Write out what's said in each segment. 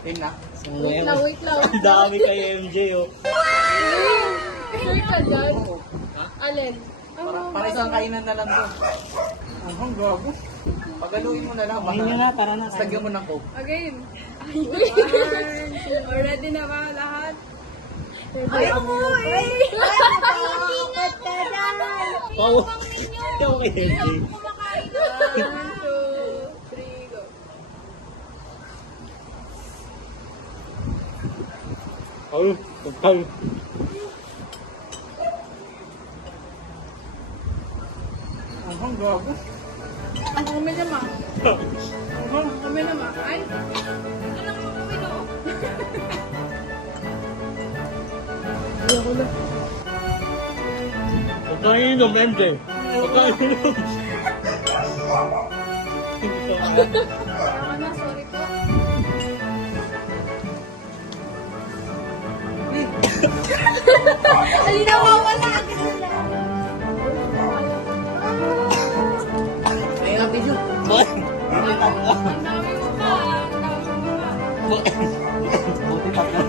Yun na. Wait lang, wait lang. Ang dami kay MJ, oh. Sure ka dyan? Alin? Para isang kainan na lang to. Ang gago. Pagaluin mo na lang. Ayun nyo na, para na. Lagyan mo ng coke. Again. Already na ba lahat? Ayoko eh! Nakakaingat ka dyan! Pau. Yung kay MJ. 1, 2, 3, go. Pau. Pau. Ang gago. Ang kami naman. Ang kami naman. Ay, ito lang ang kami no. Ayoko na. Pagkainom, MJ. Pagkainom. Ako na, sorry po. Ay, nawawala! Ay, ang video. Boy. Ang dami mo pa. Ang dami mo pa. Buti tatlo.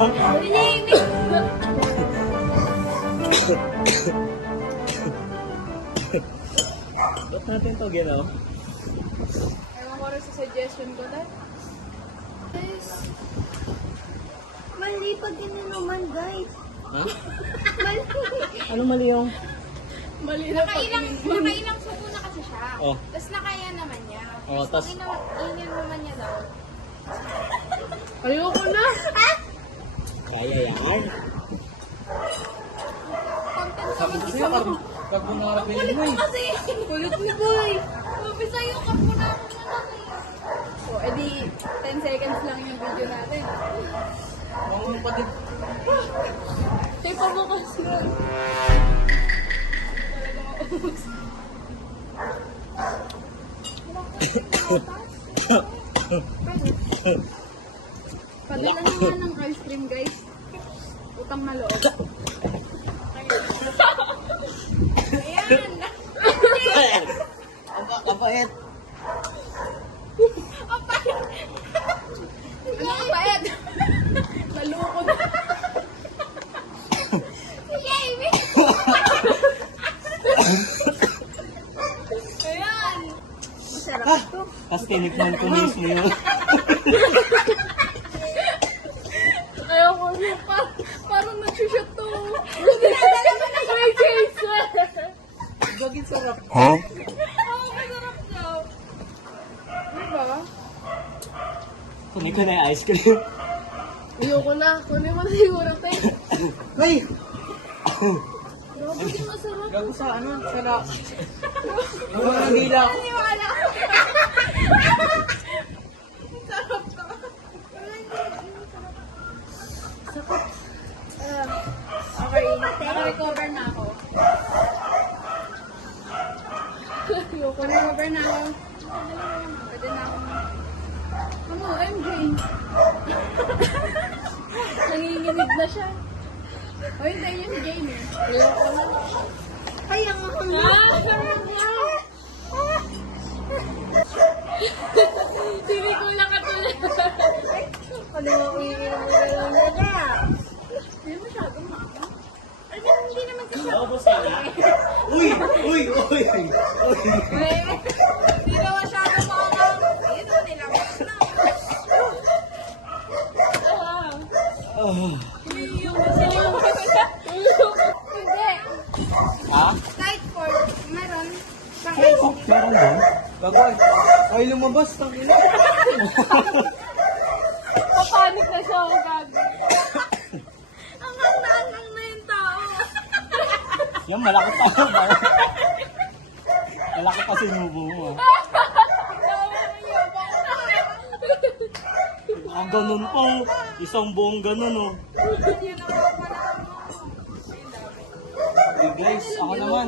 Ba't natin to, gano'n? Ewan ko rin sa suggestion ko na. Mali pag ininuman, guys. Ha? Mali. Ano mali yung? Mali na pag Nakailang suko na kasi siya. Oh. Tapos nakaya naman niya. Oh, tas Inin naman niya daw. Ayoko na. kaya yan. Content Sabi ko sa'yo, carbonara pinili mo eh. kasi. Kulit ni boy. Sabi sa'yo, kapo na ako na lang eh. O, edi 10 seconds lang yung video natin. Ang patid. Tayo pa bukas na. Padala naman ng ice cream, guys. Utang na loob. Ayan. Kapait. Ano ang bayad? Naluko na. Ayan. Masarap ito. Tapos tinikman ko mismo yun. Ayoko niya pa. Parang nag-shoot to. Dinadala mo na kay Jason. Gagin sarap. Oo, masarap daw. Diba? Kunin ko na yung ice cream. Ayoko na. Kunin mo na siguro, te. Ay! Grabe din masarap. Gago sa ano? Sarap. Ang hila ako. Niwala ko. Okay, naka-recover na ako. Ayoko na. Recover na ako. Pwede na ako. Ano, MJ? Nanginginig na siya. O, hintayin yung game eh. Ayoko na. Ay, ang Sinikula ka tuloy. Kaliwa ko yung ininuman niya. Hindi masyadong maka. Hindi naman kasi. Naubos ka na? Uy! Uy! Uy! Uy! Hindi na masyado maka. Ayun o, nilabas na. Oh. Hindi. Ha? Kahit for, meron. Meron ba? Gago ay. Ay, lumabas. Tangina. Papanik na siya ang gago. Ang hang na yung tao. Yan, malaki pa. Malaki pa sinubo mo. Ang ganun po. Isang buong ganun, oh. Hey guys, ako naman.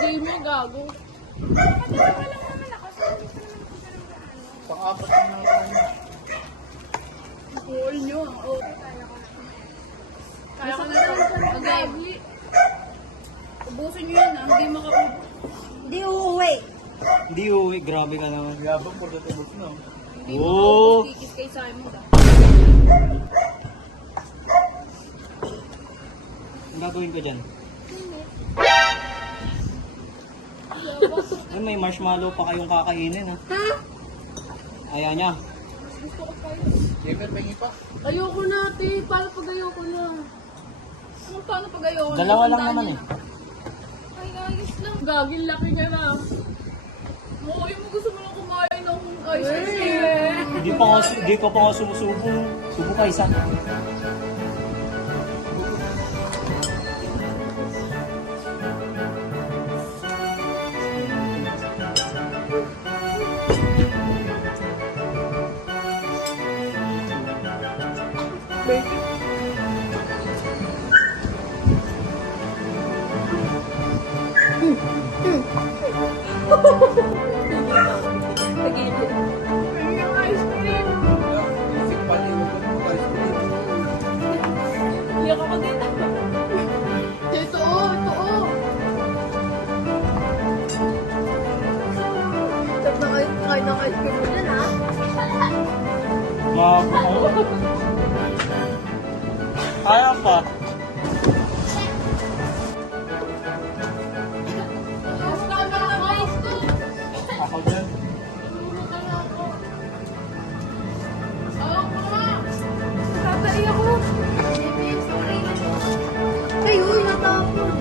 Jamie, gago. Pang-apat na ng ano. Cool nyo. Oh. Kaya ko na to. Okay. Ubusin nyo yan, hindi makapubos. Hindi uuwi. Hindi, uwi. Grabe ka naman. Yabang po dito na. Hindi mo Oo. kikis kay Simon ah. Ang gagawin ko dyan? Ay, may marshmallow pa kayong kakainin ha. Ayaw niya. Jefer, pahingi pa. Ayoko na, ate. Paano pag ayoko na? Paano pag ayaw? Dalawa lang naman eh. Ay, ayos lang. Gaging laki ka na. Ay, mo gusto mo lang kumain ng ice cream. Hindi ko pa nga sumusubo. Subo ka isa. Isip pa rin mo kung ice cream. Iyak ako din. Ito, ito. Tap na kayo, kain ng ice cream mo dyan, ha? Kaya pa. Ako dyan. Tatay ako. Ay, uy, natapon.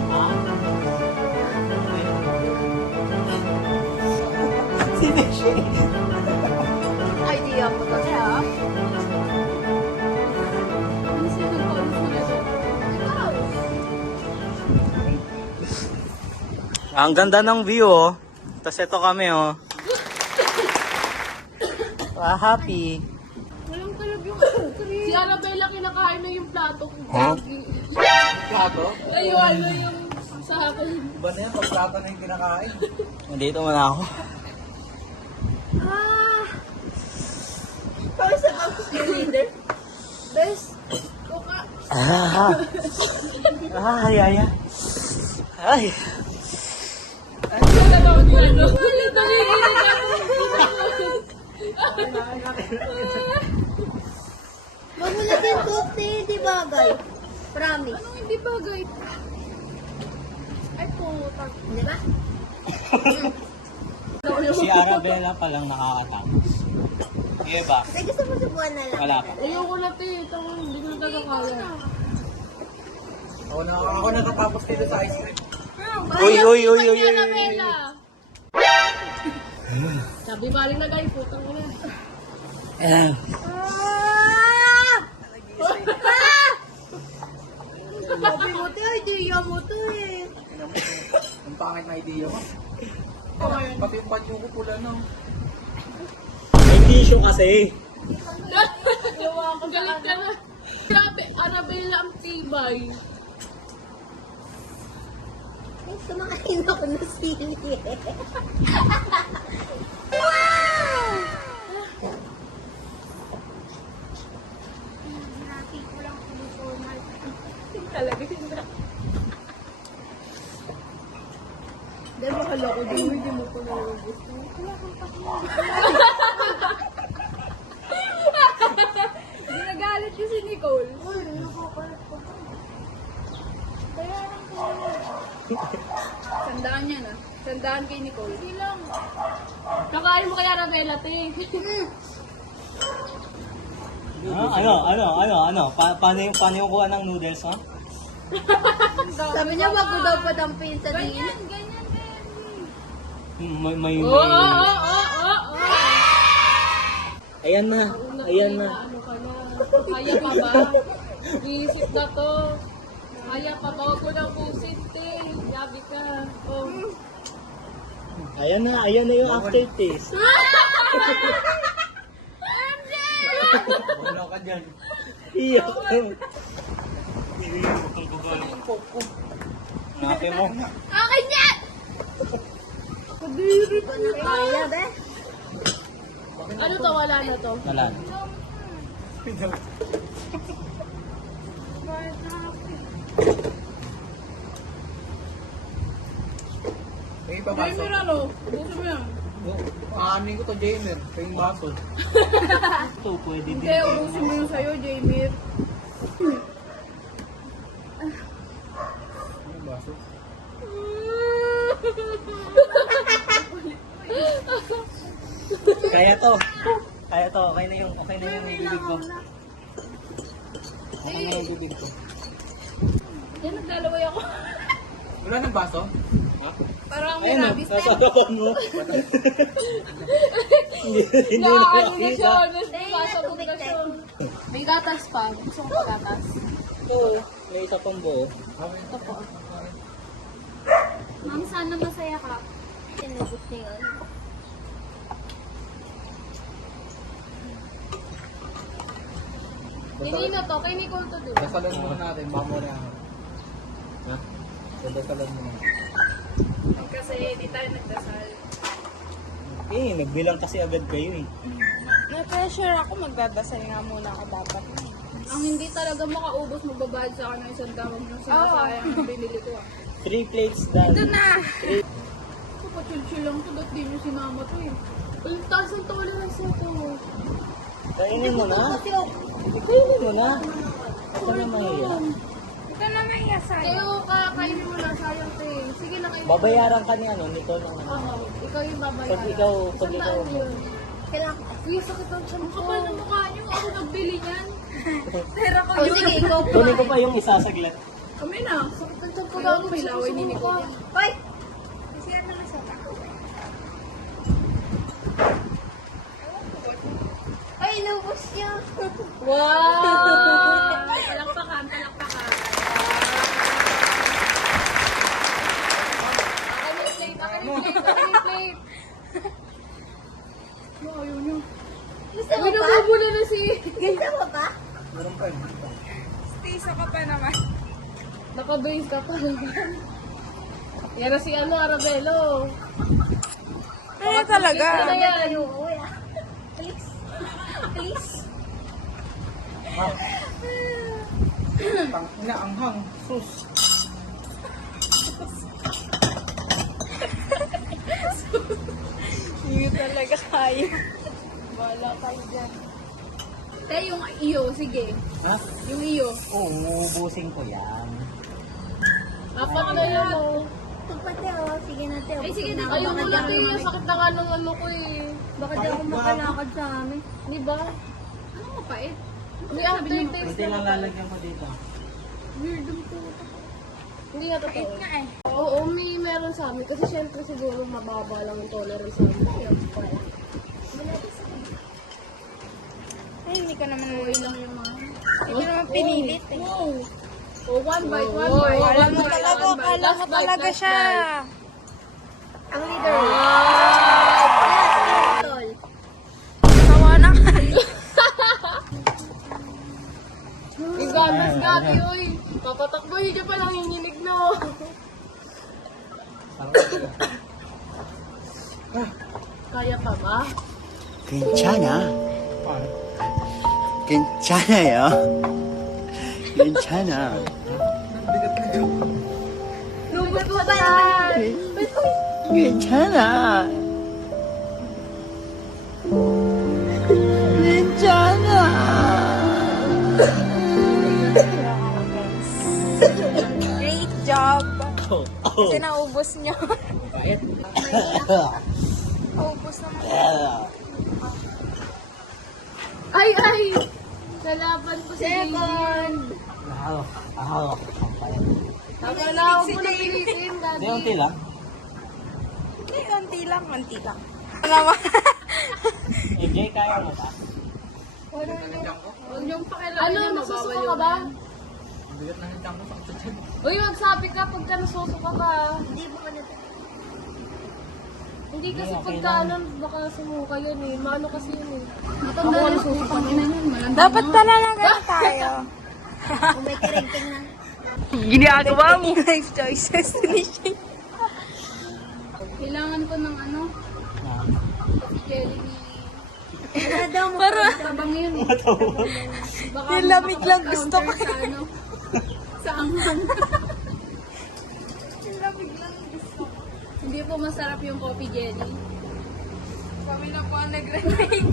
Si Beshi. Idea mo to, ha? Ang ganda ng view oh. Tapos ito kami oh. Happy. Walang talab yung ice cream. Si Arabella kinakain na yung plato ko. Huh? Plato? Ay, ano yung sa akin. Iba na yan, pag plato na yung kinakain. Nandito man ako. Ah! Kami sa campus leader. Best. Kuka. Ay, ay, ay. Ay. Ano na daw ni ano? Dali, Wag mo lagyan toothpaste, hindi bagay. Promise. Anong hindi bagay? Ay, puta. Hindi ba? Si Arabella palang nakakatapos. Iya ba? Ay, gusto mo subuhan na lang. Wala pa. Ayoko na, te. Ito, hindi ko na talaga kaya. Ako nakatapos dito sa ice cream. Uy, uy, uy, uy, uy. Arabella! Sabi maling na guys, putang ko na. Ah! Sabi mo, te, idea mo to eh. Ang pangit na idea mo. Pati yung panyo ko pula na. May tissue kasi. Galit ka na. Grabe, Arabella ang tibay. Ay, sumakain ako ng sili eh. Talaga yun na. Dahil makala ko din, hindi mo pa nalagos. Ginagalit ko si Nicole. Sandaan yan ah. Sandaan kay Nicole. Hindi lang. Nakain mo kaya Arabella, te. Ano? Paano yung kuha ng noodles, ha? Sabi niya, wag ko daw padampin sa diin. Ganyan. May... Oo. Ayan na. Ayan na. Ano ka na? Kaya pa ba? Iisip na to. Kaya pa ba? Huwag mo lang pusit, te. Yabi ka. Oh. Ayan na yung aftertaste. Wala ka dyan. Iyak. Napi mo. Akin yan! Hindi ko na kaya, be. Ano to? Wala na to. Wala. May Ay, papasok. Mirano. Buto mo yan. Aanin ko to, Jamer. Ito yung baso. Ito, pwede din. Hindi, ubusin mo yung sa'yo, Jamie. Ano yung baso? Kaya to. Kaya to. Okay na yung bibig ko. Okay na yung bibig ko. Yan, naglalaway ako. Wala ng baso? Ha? Parang may Ayun o, rabies na. nasasapan mo. Hindi mo Ano na siya, nakakita. nasa pagkasyon. May gatas pa. Gusto ko pa gatas. Ito, may isa pang buo. Ito po. Ma'am, sana masaya ka. Tinubos niya yun. Hindi na to, kay Nicole to din. Dasalan muna natin, baka mo na. Ha? Dasalan muna. Kasi di tayo nagdasal. Eh, nagbilang kasi agad kayo eh. Na-pressure ako, magdadasal nga muna ako dapat. Ang hindi talaga makaubos, magbabayad sa akin ng isang dawag ng sinasayang ang binili ko. 3 plates dal. Ito na! Ito, pa-chill-chill lang to, dahil di nyo sinama to eh. Ang taas ng tolerance nito. Kainin mo na. Kainin mo na. Ito na mahiya. Ito na mahiya sa'yo. Kayo, kakainin mo na, sayang to eh. Sige na kayo. Babayaran ka ni ano, nito ng ano. Oo, ikaw yung babayaran. Pag ikaw, Isang daan yun. Kailangan ko. Uy, sakit ang tiyan ko. Kapal ng mukha niyo, ako nagbili niyan. Pero ko Oh, sige, ikaw pa. Kunin ko pa yung isa saglit. Kami na. Sakit ang tiyan ko. Kaya Gago, ako may laway ni Nicole. Hoy! Ay, inubos niya. Wow! Palakpakan, palakpakan. Akin yung plate, akin yung plate, akin yung plate. No, ayaw niyo. Gusto mo Uy, pa? namubula na si... Gusto mo pa? Meron pa yun. Stisa ka pa naman. Naka-base ka pa naman. Yan na si ano, Arabelo. Ano talaga? Ano yan? Ayoko, ah. Please. Please. Tang ina, anghang. Sus. Hindi talaga kaya. Wala kayo dyan. Te, yung iyo, sige. Ha? Yung iyo. Oo, uubusin ko yan. Apak na yan, oh. Ito pa, te, oh. Sige na, te. Ay, sige na. Ayun mo na, Tia. Sakit na nga ng ano ko eh. Baka di ako makalakad sa amin. Di ba? Ano mapait? May aftertaste Kunti lang lalagyan ko dito. Weird yung to. Hindi nga totoo. Nga eh. Oo, may meron sa amin. Kasi syempre siguro mababa lang yung tolerance sa amin. Ay, hindi ko naman Okay lang yung mga... Hindi ko naman pinilit eh. Wow! Oh, one bite, one Oy, bite. alam one mo bite, talaga, one bite. akala Last mo bite, talaga last siya. bite. Ang leader. Tol. Tawa na ka. Yung ganas gati, uy. Papatakbo, hindi pa lang hinilig na. Oh. Kaya pa ba? 괜찮아. Paano? 괜찮아요. 괜찮아. Lubos mo ba naman? 괜찮아. 괜찮아. Great job. Oh, Kasi naubos niyo. Naubos naman. Ay, ay! Nalaban ko si Baby. Second. Nakalaw mo na pilitin, Hindi, Daddy. unti lang. Hindi, konti lang, konti lang. Ano naman? MJ, kaya mo ba? Huwag niyong pakialaman ano, nasusuka ka ba? Ang bigat na ng ko sa kutsan. Uy, magsabi ka pagka nasusuka ka. Hindi mo ka na. Hindi kasi okay pagka lang. ano, baka sumuka yun eh. Maano kasi yun eh. Ako nasusuka dapat pala na ganun tayo. Kung may karingking na. Ginagawa mo. Life choices ni Shay. Kailangan ko ng ano? Jelly ni... Wala daw mo. Para Tabang yun eh. Baka yung lamig lang gusto ko. sa ano. Sa anghang. Yung lamig lang gusto ko. Hindi po masarap yung coffee jelly. Kami na po ang nag-relate.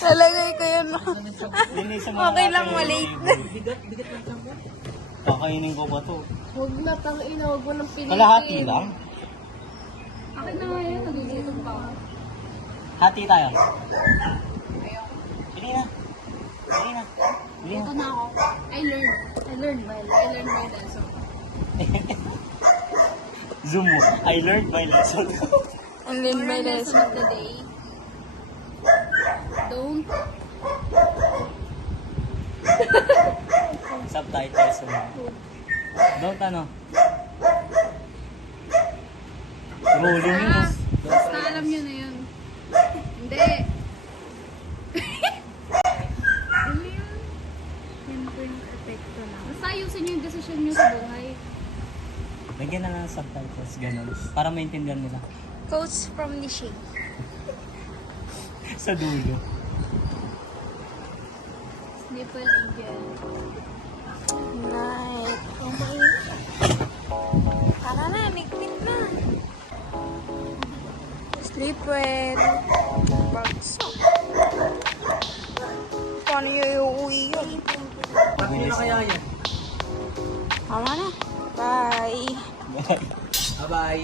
Talagay ko yun. Okay lang, malate. Bigat lang siya mo. Kakainin ko ba to? Huwag na, tangina, huwag mo nang pilitin. Kalahati lang? Akin na nga yan, nagigitong pa ako. Hati tayo. Bili na. Bili na. Bili Ito na. na ako. I learned my lesson. Zoom mo. I learned my lesson. I learned my lesson of the day. Don't. Subtitles mo. Don't ano. Rolling yun. Ah, basta alam nyo na yun. Hindi. Ano yun? Yan po yung epekto lang. Basta ayusin nyo yung desisyon nyo sa buhay. Lagyan na lang ng subtitles. Ganun. Para maintindihan nila. Quotes from Nishi. Sa dulo. Nipple Eagle. Night. Okay. Tara na, nigpit na. Sleep well. Bagsak. Paano yung uuwi yun? Bakit na kaya yan? Tama na. Bye. Bye. Bye-bye.